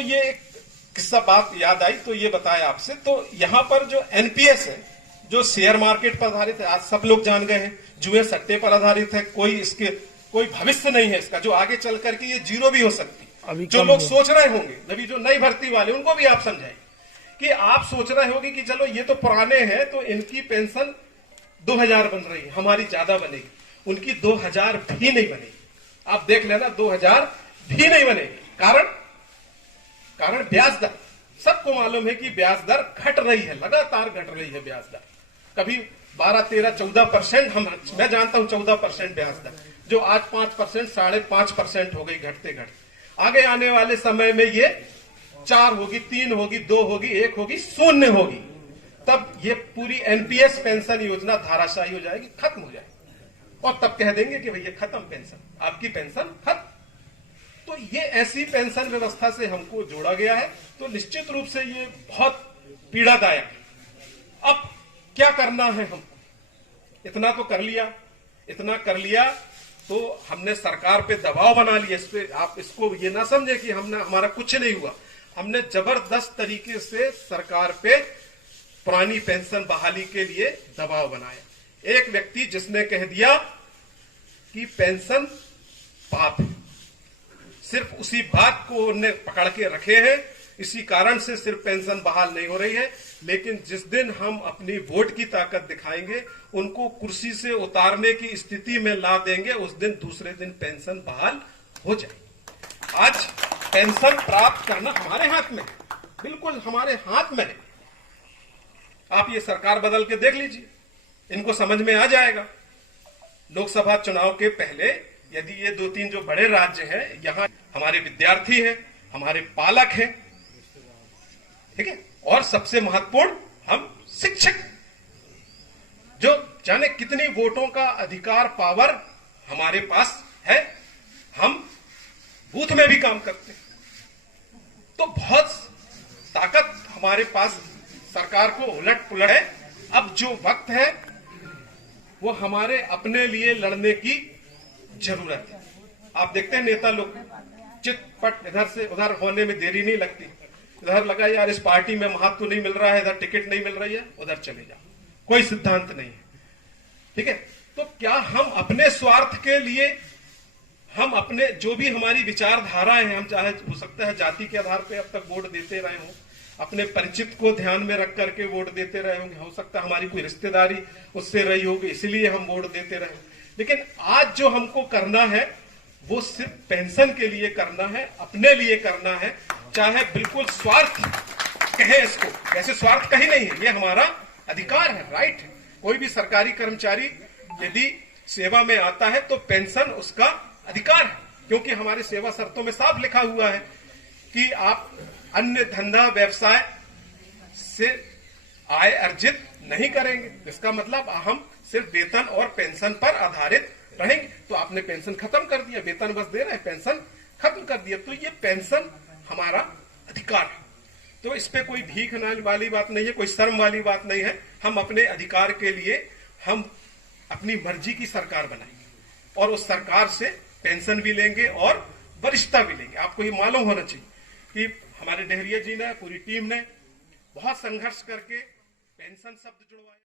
तो ये एक किस्सा बात याद आई तो ये बताया आपसे। तो यहाँ पर जो एनपीएस है, जो शेयर मार्केट पर आधारित है, आज सब लोग जान गए हैं, जुए सट्टे पर आधारित है, कोई भविष्य नहीं है इसका, जो आगे चल करके ये जीरो भी हो सकती है। जो लोग सोच रहे होंगे, अभी जो नई भर्ती वाले, उनको भी आप समझाएं कि आप सोच रहे होंगे कि चलो ये तो पुराने हैं, तो इनकी पेंशन 2000 बन रही है, हमारी ज्यादा बनेगी, उनकी 2000 भी नहीं बनेगी। आप देख लेना, 2000 भी नहीं बनेगी। कारण ब्याज दर, सबको मालूम है कि ब्याज दर घट रही है, लगातार घट रही है ब्याज दर। कभी 12, 13, 14%, मैं जानता हूं 14% ब्याज दर, जो आज 5%, 5.5% हो गई, घटते घटते। आगे आने वाले समय में ये 4 होगी, 3 होगी, 2 होगी, 1 होगी, 0 होगी। तब ये पूरी एनपीएस पेंशन योजना धाराशायी हो जाएगी, खत्म हो जाएगी, और तब कह देंगे कि भैया खत्म पेंशन, आपकी पेंशन खत्म। तो ये ऐसी पेंशन व्यवस्था से हमको जोड़ा गया है, तो निश्चित रूप से ये बहुत पीड़ादायक है। अब क्या करना है हमको? इतना तो कर लिया, इतना कर लिया तो हमने सरकार पे दबाव बना लिया। इस पे आप इसको ये ना समझे कि हमारा कुछ नहीं हुआ। हमने जबरदस्त तरीके से सरकार पे पुरानी पेंशन बहाली के लिए दबाव बनाया। एक व्यक्ति जिसने कह दिया कि पेंशन पाप है, सिर्फ उसी बात को उन्हें पकड़ के रखे हैं, इसी कारण से सिर्फ पेंशन बहाल नहीं हो रही है। लेकिन जिस दिन हम अपनी वोट की ताकत दिखाएंगे, उनको कुर्सी से उतारने की स्थिति में ला देंगे, उस दिन दूसरे दिन पेंशन बहाल हो जाए। आज पेंशन प्राप्त करना हमारे हाथ में, बिल्कुल हमारे हाथ में है। आप ये सरकार बदल के देख लीजिए, इनको समझ में आ जाएगा। लोकसभा चुनाव के पहले यदि ये 2-3 जो बड़े राज्य हैं, यहां हमारे विद्यार्थी हैं, हमारे पालक हैं, ठीक है, और सबसे महत्वपूर्ण हम शिक्षक, जो जाने कितनी वोटों का अधिकार, पावर हमारे पास है, हम बूथ में भी काम करते हैं, तो बहुत ताकत हमारे पास सरकार को उलट पुलट है। अब जो वक्त है वो हमारे अपने लिए लड़ने की जरूरत है। आप देखते हैं नेता लोग चितपट इधर से उधर होने में देरी नहीं लगती। इधर लगा यार इस पार्टी में महत्व नहीं मिल रहा है, इधर टिकट नहीं मिल रही है, उधर चले जाओ, कोई सिद्धांत नहीं है, ठीक है। तो क्या हम अपने स्वार्थ के लिए, हम अपने जो भी हमारी विचारधाराएं हैं, हम चाहे हो सकता है जाति के आधार पर अब तक वोट देते रहे हों, अपने परिचित को ध्यान में रख करके वोट देते रहे होंगे, हो सकता है हमारी कोई रिश्तेदारी उससे रही होगी, इसीलिए हम वोट देते रहे। लेकिन आज जो हमको करना है वो सिर्फ पेंशन के लिए करना है, अपने लिए करना है, चाहे बिल्कुल स्वार्थ कहे इसको, वैसे स्वार्थ कहीं नहीं है, ये हमारा अधिकार है, राइट है। कोई भी सरकारी कर्मचारी यदि सेवा में आता है तो पेंशन उसका अधिकार है, क्योंकि हमारे सेवा शर्तों में साफ लिखा हुआ है कि आप अन्य धंधा व्यवसाय से आय अर्जित नहीं करेंगे। इसका मतलब हम सिर्फ वेतन और पेंशन पर आधारित रहेंगे। तो आपने पेंशन खत्म कर दिया, वेतन बस दे रहे हैं, पेंशन खत्म कर दिया, तो ये पेंशन हमारा अधिकार है। तो इस पे कोई भीख वाली बात नहीं है, कोई शर्म वाली बात नहीं है। हम अपने अधिकार के लिए हम अपनी मर्जी की सरकार बनाएंगे, और उस सरकार से पेंशन भी लेंगे और वरिष्ठता भी लेंगे। आपको ये मालूम होना चाहिए कि हमारे डहरिया जी ने, पूरी टीम ने बहुत संघर्ष करके पेंशन शब्द जुड़वाया।